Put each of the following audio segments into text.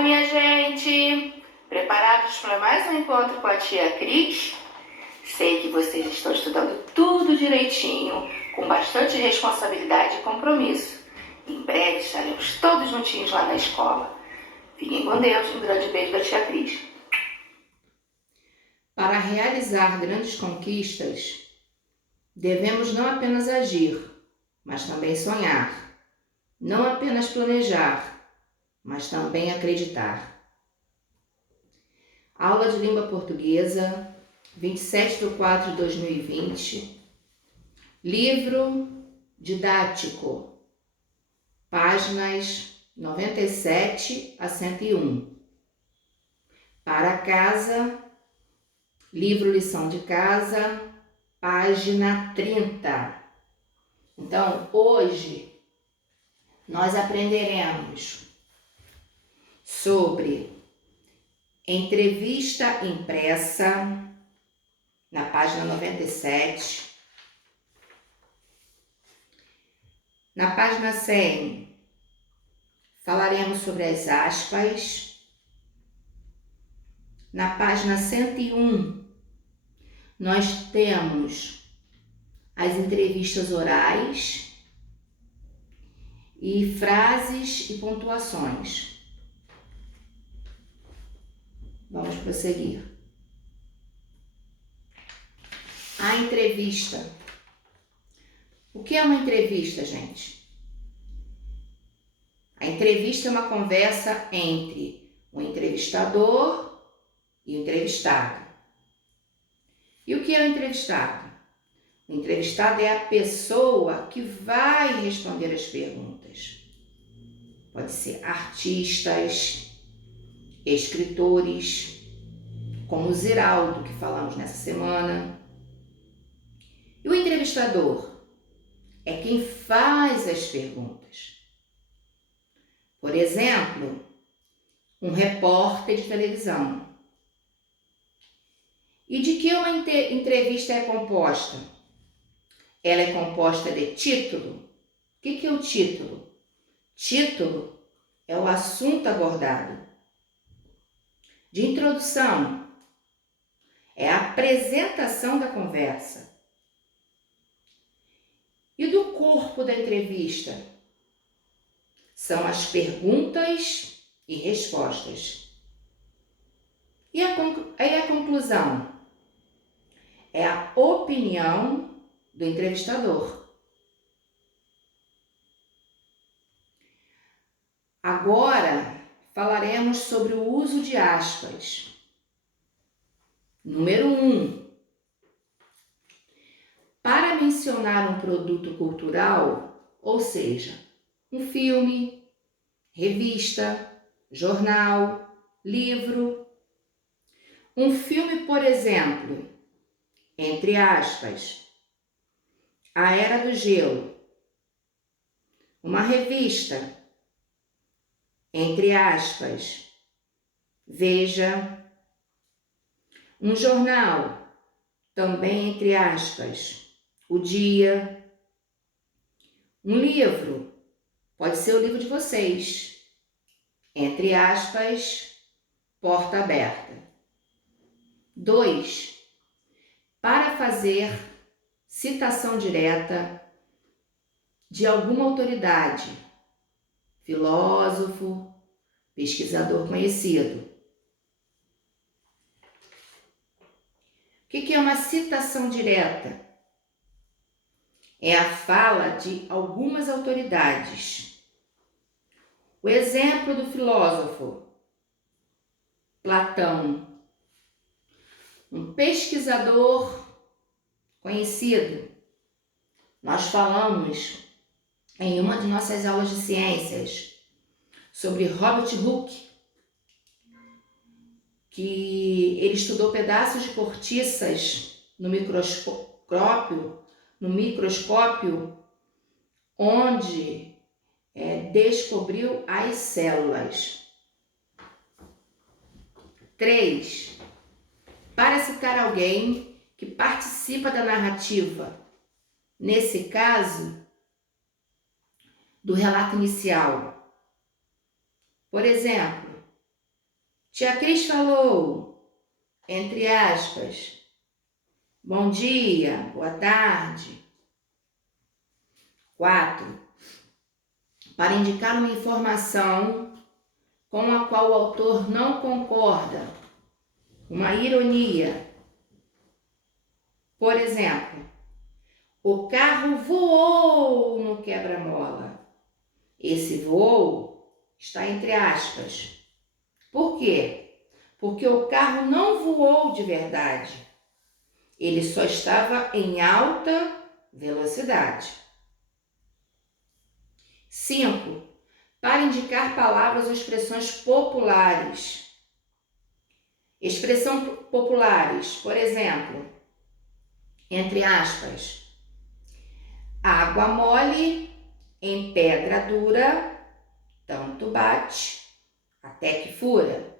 Oi, minha gente! Preparados para mais um encontro com a tia Cris? Sei que vocês estão estudando tudo direitinho, com bastante responsabilidade e compromisso. Em breve estaremos todos juntinhos lá na escola. Fiquem com Deus, um grande beijo da tia Cris. Para realizar grandes conquistas, devemos não apenas agir, mas também sonhar. Não apenas planejar, mas também acreditar. Aula de Língua Portuguesa, 27/4/2020. Livro didático, páginas 97 a 101. Para casa, livro Lição de Casa, página 30. Então, hoje, nós aprenderemos sobre entrevista impressa, na página 97. Na página 100, falaremos sobre as aspas. Na página 101, nós temos as entrevistas orais e frases e pontuações. Vamos prosseguir. A entrevista. O que é uma entrevista, gente? A entrevista é uma conversa entre o entrevistador e o entrevistado. E o que é o entrevistado? O entrevistado é a pessoa que vai responder as perguntas. Pode ser artistas, escritores, como o Ziraldo, que falamos nessa semana. E o entrevistador é quem faz as perguntas. Por exemplo, um repórter de televisão. E de que uma entrevista é composta? Ela é composta de título. O que é o título? Título é o assunto abordado. De introdução é a apresentação da conversa. E do corpo da entrevista? São as perguntas e respostas. E a conclusão? É a opinião do entrevistador. Agora falaremos sobre o uso de aspas. Número 1. Para mencionar um produto cultural, ou seja, um filme, revista, jornal, livro. Um filme, por exemplo, entre aspas, A Era do Gelo. Uma revista, entre aspas, Veja. Um jornal, também entre aspas, O Dia. Um livro, pode ser o livro de vocês, entre aspas, Porta Aberta. 2. Para fazer citação direta de alguma autoridade, filósofo, pesquisador conhecido. O que é uma citação direta? É a fala de algumas autoridades. O exemplo do filósofo Platão. Um pesquisador conhecido. Nós falamos em uma de nossas aulas de ciências sobre Robert Hooke, que ele estudou pedaços de cortiças no microscópio, onde descobriu as células. 3. Para citar alguém que participa da narrativa, nesse caso, do relato inicial. Por exemplo, Tia Cris falou, entre aspas, bom dia, boa tarde. 4. Para indicar uma informação com a qual o autor não concorda, uma ironia. Por exemplo, o carro voou no quebra-mola. Esse voo está entre aspas. Por quê? Porque o carro não voou de verdade. Ele só estava em alta velocidade. 5. Para indicar palavras ou expressões populares. Expressão populares, por exemplo, entre aspas, água mole em pedra dura, tanto bate até que fura.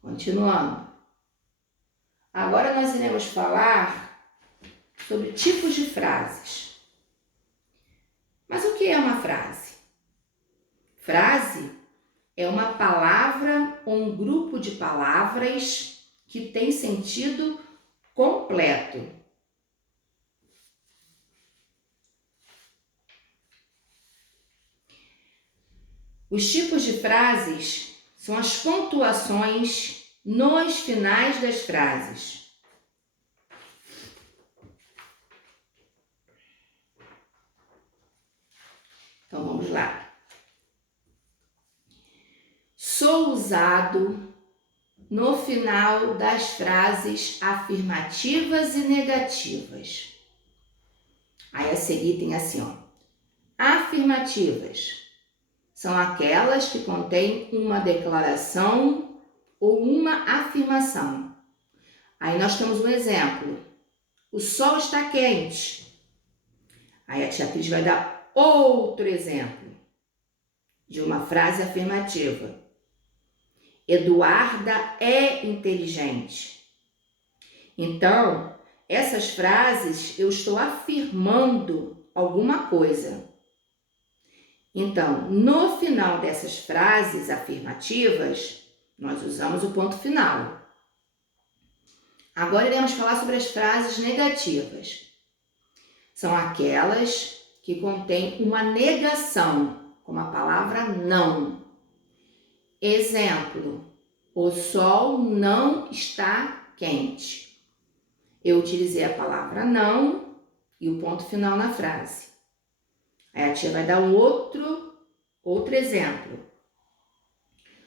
Continuando. Agora nós iremos falar sobre tipos de frases. Mas o que é uma frase? Frase é uma palavra ou um grupo de palavras que tem sentido completo. Os tipos de frases são as pontuações nos finais das frases. Então vamos lá. Sou usado no final das frases afirmativas e negativas. Aí a seguir tem assim, ó. Afirmativas são aquelas que contêm uma declaração ou uma afirmação. Aí nós temos um exemplo. O sol está quente. Aí a tia Cris vai dar outro exemplo de uma frase afirmativa. Eduarda é inteligente. Então, essas frases eu estou afirmando alguma coisa. Então, no final dessas frases afirmativas, nós usamos o ponto final. Agora iremos falar sobre as frases negativas. São aquelas que contêm uma negação, como a palavra não. Exemplo, o sol não está quente. Eu utilizei a palavra não e o ponto final na frase. Aí a tia vai dar outro exemplo.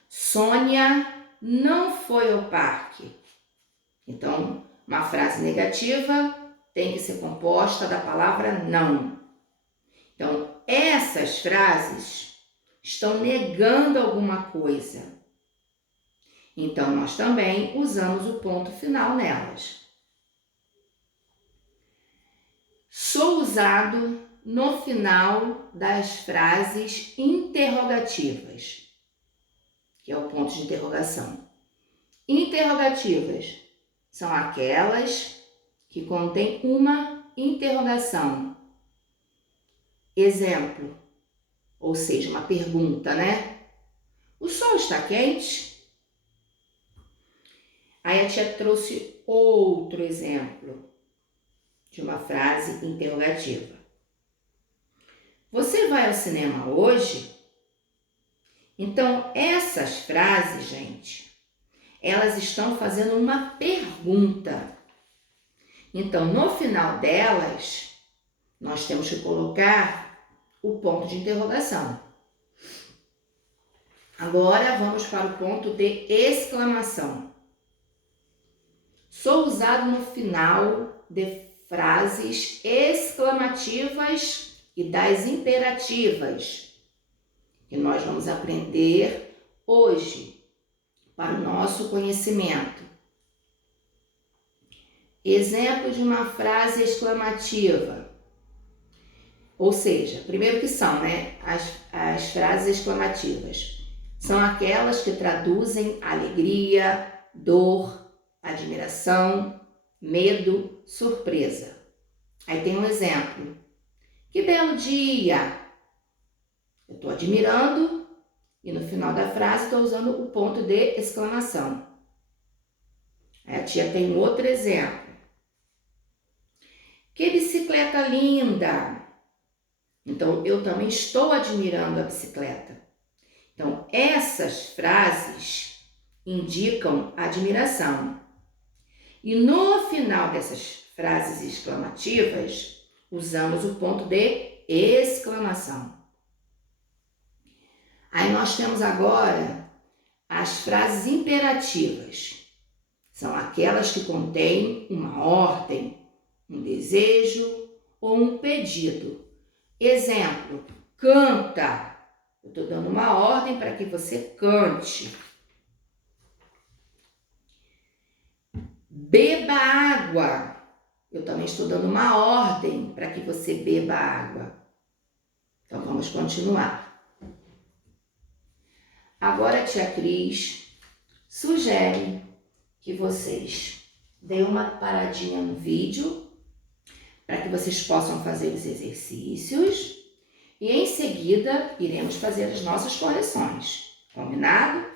Sônia não foi ao parque. Então, uma frase negativa tem que ser composta da palavra não. Então, essas frases estão negando alguma coisa. Então, nós também usamos o ponto final nelas. Sou usado no final das frases interrogativas, que é o ponto de interrogação. Interrogativas são aquelas que contêm uma interrogação. Exemplo, ou seja, uma pergunta, né? O sol está quente? Aí a tia trouxe outro exemplo de uma frase interrogativa. Você vai ao cinema hoje? Então, essas frases, gente, elas estão fazendo uma pergunta. Então, no final delas, nós temos que colocar o ponto de interrogação. Agora, vamos para o ponto de exclamação. Sou usado no final de frases exclamativas e das imperativas, que nós vamos aprender hoje para o nosso conhecimento. Exemplo de uma frase exclamativa. Ou seja, primeiro que são, né, as frases exclamativas. São aquelas que traduzem alegria, dor, admiração, medo, surpresa. Aí tem um exemplo. Que belo dia! Eu estou admirando E no final da frase estou usando o ponto de exclamação. Aí a tia tem um outro exemplo. Que bicicleta linda! Então, eu também estou admirando a bicicleta. Então, essas frases indicam admiração. E no final dessas frases exclamativas, usamos o ponto de exclamação. Aí nós temos agora as frases imperativas. São aquelas que contêm uma ordem, um desejo ou um pedido. Exemplo, canta. Eu estou dando uma ordem para que você cante. Beba água. Eu também estou dando uma ordem para que você beba água. Então, vamos continuar. Agora a tia Cris sugere que vocês deem uma paradinha no vídeo para que vocês possam fazer os exercícios e em seguida iremos fazer as nossas correções. Combinado?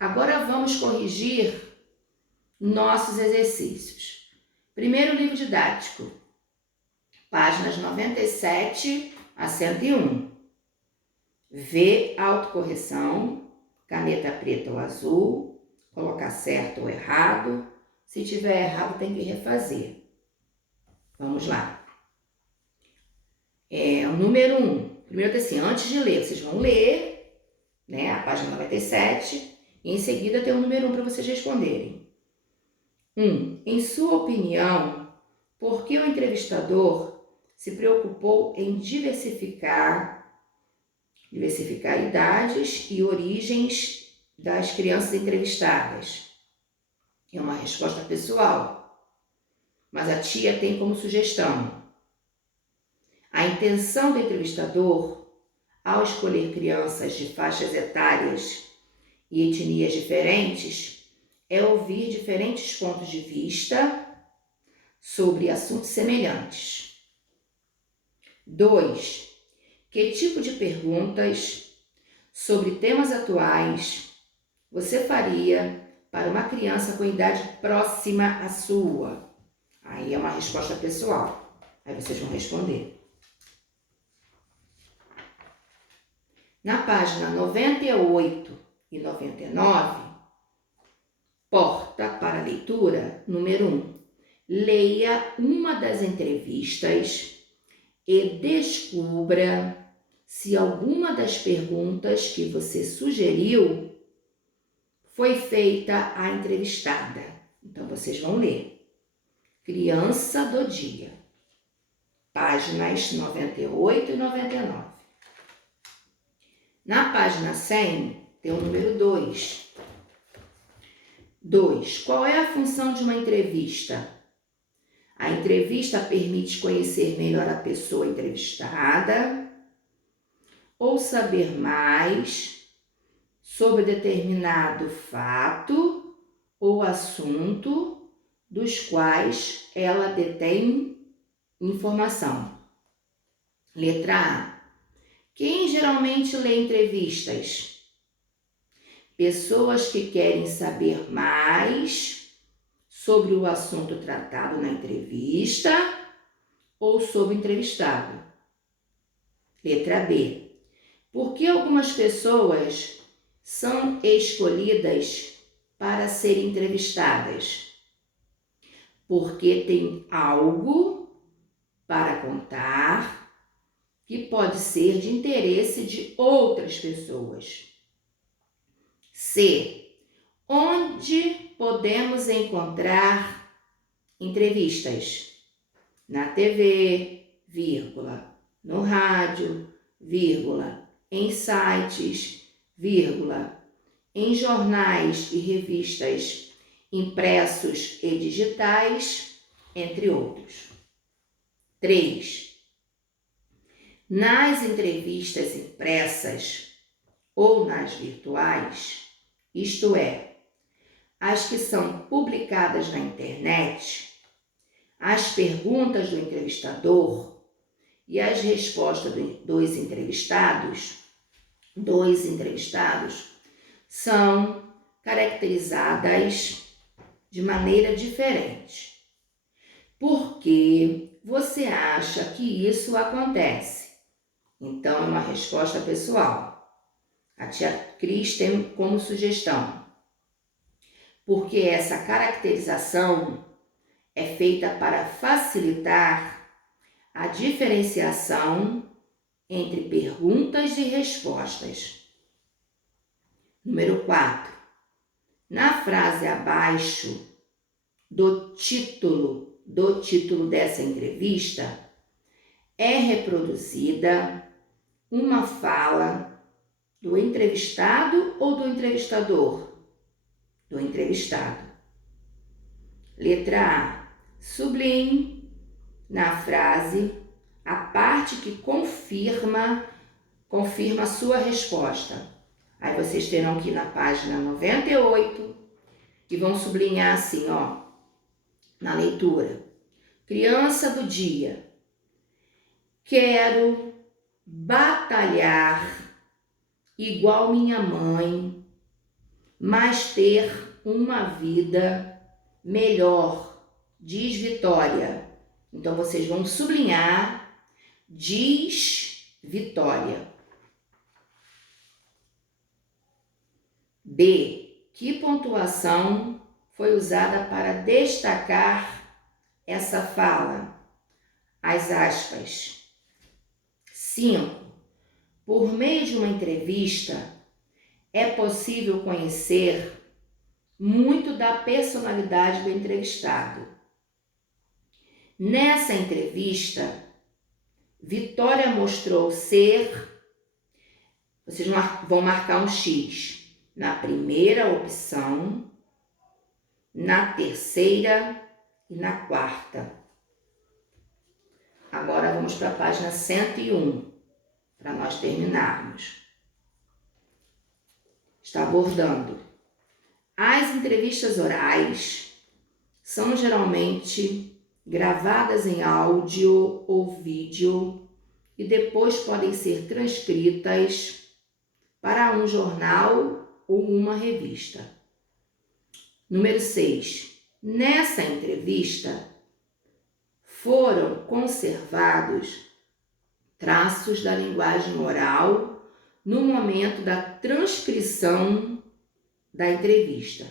Agora vamos corrigir nossos exercícios. Primeiro livro didático, páginas 97 a 101. V, autocorreção, caneta preta ou azul, colocar certo ou errado. Se tiver errado, tem que refazer. Vamos lá. O número 1. Primeiro assim, antes de ler, vocês vão ler, né, a página 97, e em seguida tem o número 1 para vocês responderem. 1. Em sua opinião, por que o entrevistador se preocupou em diversificar idades e origens das crianças entrevistadas? É uma resposta pessoal, mas a tia tem como sugestão. A intenção do entrevistador, ao escolher crianças de faixas etárias e etnias diferentes, é ouvir diferentes pontos de vista sobre assuntos semelhantes. 2. Que tipo de perguntas sobre temas atuais você faria para uma criança com idade próxima à sua? Aí é uma resposta pessoal. Aí vocês vão responder. Na página 98 e 99, porta para leitura, número 1. Leia uma das entrevistas e descubra se alguma das perguntas que você sugeriu foi feita à entrevistada. Então, vocês vão ler. Criança do dia. Páginas 98 e 99. Na página 100, tem o número 2. 2. Qual é a função de uma entrevista? A entrevista permite conhecer melhor a pessoa entrevistada ou saber mais sobre determinado fato ou assunto dos quais ela detém informação. Letra A. Quem geralmente lê entrevistas? Pessoas que querem saber mais sobre o assunto tratado na entrevista ou sobre o entrevistado. Letra B. Por que algumas pessoas são escolhidas para serem entrevistadas? Porque tem algo para contar que pode ser de interesse de outras pessoas. C. Onde podemos encontrar entrevistas? Na TV, vírgula, no rádio, vírgula, em sites, vírgula, em jornais e revistas impressos e digitais, entre outros. 3. Nas entrevistas impressas ou nas virtuais, isto é, as que são publicadas na internet, as perguntas do entrevistador e as respostas dos entrevistados são caracterizadas de maneira diferente. Por que você acha que isso acontece? Então, é uma resposta pessoal. A tia Cris tem como sugestão. Porque essa caracterização é feita para facilitar a diferenciação entre perguntas e respostas. Número 4. Na frase abaixo do título dessa entrevista, é reproduzida uma fala do entrevistado ou do entrevistador? Do entrevistado. Letra A. Sublinhe na frase a parte que confirma a sua resposta. Aí vocês terão que ir na página 98 e vão sublinhar assim, ó, na leitura. Criança do dia. Quero batalhar igual minha mãe, mas ter uma vida melhor, diz Vitória. Então, vocês vão sublinhar, diz Vitória. B. Que pontuação foi usada para destacar essa fala? As aspas. 5. Por meio de uma entrevista, é possível conhecer muito da personalidade do entrevistado. Nessa entrevista, Vitória mostrou ser, vocês vão marcar um X, na primeira opção, na terceira e na quarta. Agora vamos para a página 101, para nós terminarmos. Está abordando. As entrevistas orais são geralmente gravadas em áudio ou vídeo e depois podem ser transcritas para um jornal ou uma revista. Número 6. Nessa entrevista, foram conservados traços da linguagem oral no momento da transcrição da entrevista.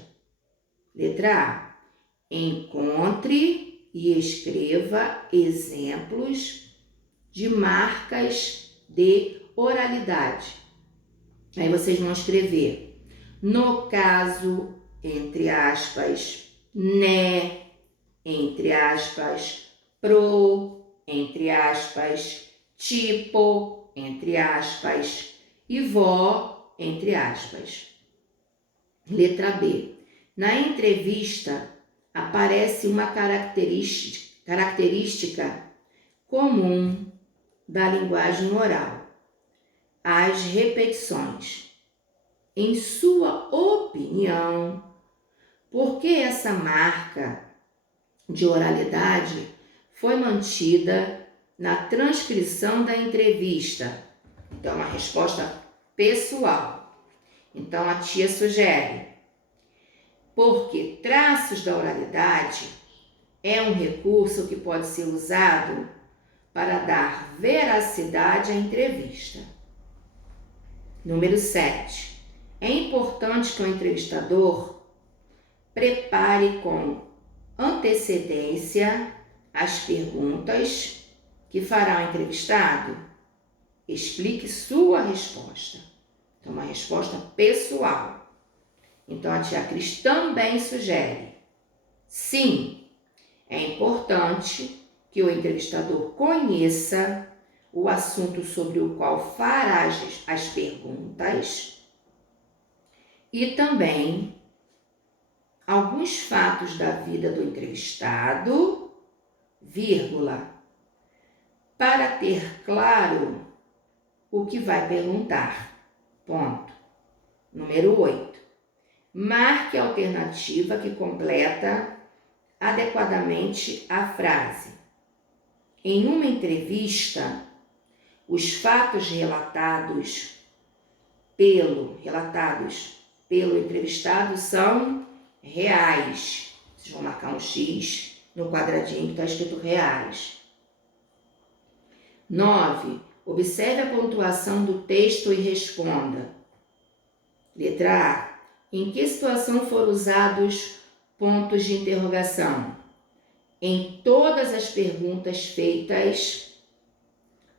Letra A. Encontre e escreva exemplos de marcas de oralidade. Aí vocês vão escrever, no caso, entre aspas, né, entre aspas, pro, entre aspas, tipo, entre aspas, e vó, entre aspas. Letra B. Na entrevista, aparece uma característica comum da linguagem oral: as repetições. Em sua opinião, por que essa marca de oralidade foi mantida na transcrição da entrevista? Então, uma resposta pessoal. Então, a tia sugere: porque traços da oralidade é um recurso que pode ser usado para dar veracidade à entrevista. Número 7. É importante que o entrevistador prepare com antecedência as perguntas que fará o entrevistado. Explique sua resposta. Então, uma resposta pessoal. Então, a tia Cris também sugere: sim, é importante que o entrevistador conheça o assunto sobre o qual fará as perguntas e também alguns fatos da vida do entrevistado, vírgula, para ter claro o que vai perguntar. Ponto. Número 8. Marque a alternativa que completa adequadamente a frase. Em uma entrevista, Os fatos relatados pelo entrevistado são reais. Vocês vão marcar um X no quadradinho que está escrito reais. 9. Observe a pontuação do texto e responda. Letra A. Em que situação foram usados pontos de interrogação? Em todas as perguntas feitas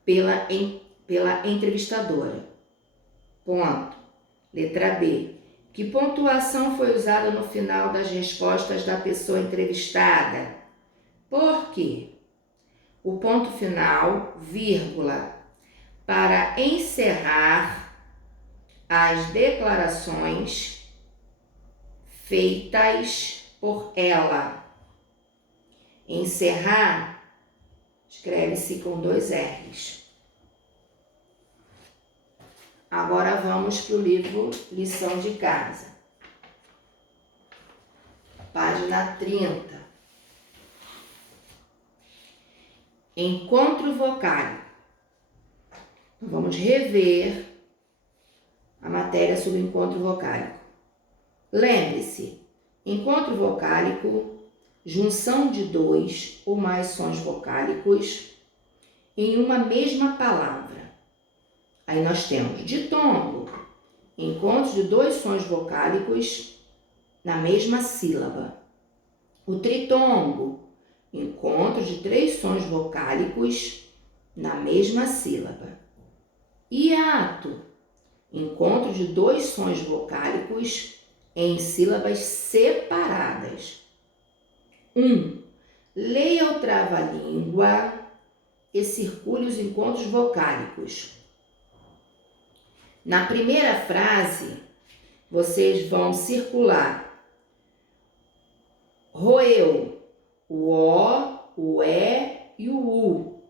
pela entrevistadora. Ponto. Letra B. Que pontuação foi usada no final das respostas da pessoa entrevistada? Por quê? O ponto final, vírgula, para encerrar as declarações feitas por ela. Encerrar escreve-se com 2 R's. Agora vamos para o livro Lição de Casa. Página 30. Encontro vocálico. Vamos rever a matéria sobre encontro vocálico. Lembre-se, encontro vocálico, junção de 2 ou mais sons vocálicos em uma mesma palavra. Aí nós temos ditongo, encontro de 2 sons vocálicos na mesma sílaba. O tritongo, encontro de 3 sons vocálicos na mesma sílaba. Hiato, encontro de 2 sons vocálicos em sílabas separadas. 1. Leia o trava-língua e circule os encontros vocálicos. Na primeira frase, vocês vão circular roeu, o O, o E e o U.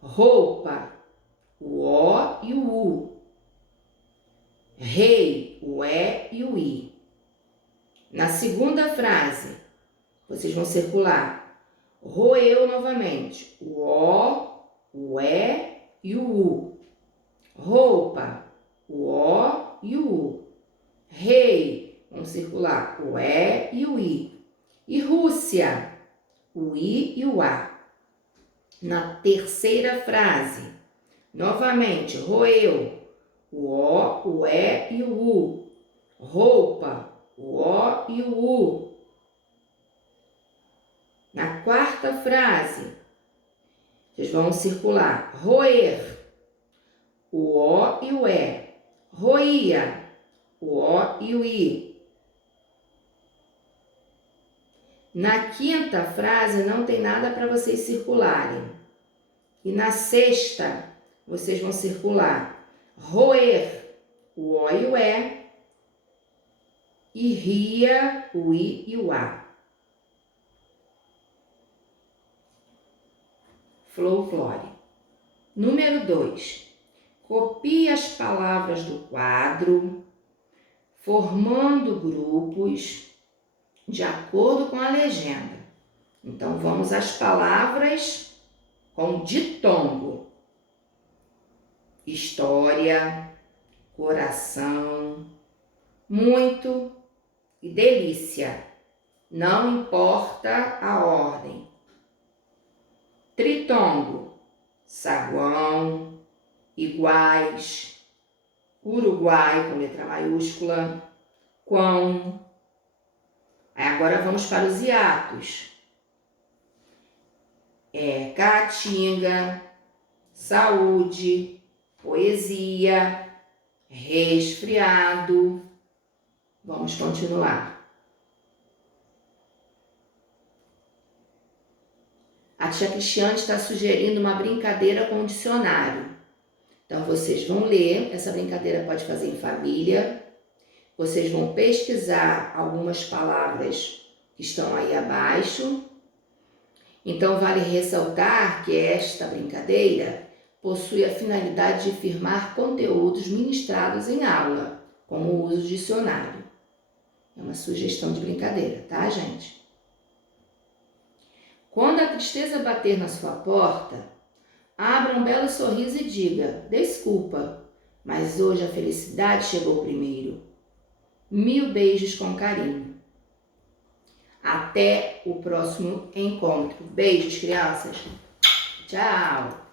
Roupa, o O e o U. Rei, o E e o I. Na segunda frase, vocês vão circular roeu novamente, o O, o E e o U. Roupa, o O e o U. Rei, vamos circular o E e o I. E Rússia, o I e o A. Na terceira frase, novamente, roeu, o O, o E e o U. Roupa, o O e o U. Na quarta frase, vocês vão circular roer, o O e o E. Roía, o O e o I. Na quinta frase não tem nada para vocês circularem. E na sexta, vocês vão circular roer, o O e o E. E ria, o I e o A. Folclore. Número 2. Copie as palavras do quadro, formando grupos de acordo com a legenda. Então, vamos às palavras com ditongo. História, coração, muito e delícia. Não importa a ordem. Tritongo, saguão, iguais, Uruguai com letra maiúscula, quão. Agora vamos para os hiatos. Caatinga, saúde, poesia, resfriado. Vamos continuar. A tia Cristiane está sugerindo uma brincadeira com o dicionário. Então, vocês vão ler, essa brincadeira pode fazer em família. Vocês vão pesquisar algumas palavras que estão aí abaixo. Então, vale ressaltar que esta brincadeira possui a finalidade de firmar conteúdos ministrados em aula, como o uso do dicionário. É uma sugestão de brincadeira, tá, gente? Quando a tristeza bater na sua porta, Abra um belo sorriso e diga: desculpa, mas hoje a felicidade chegou primeiro. 1000 beijos com carinho. Até o próximo encontro. Beijos, crianças. Tchau.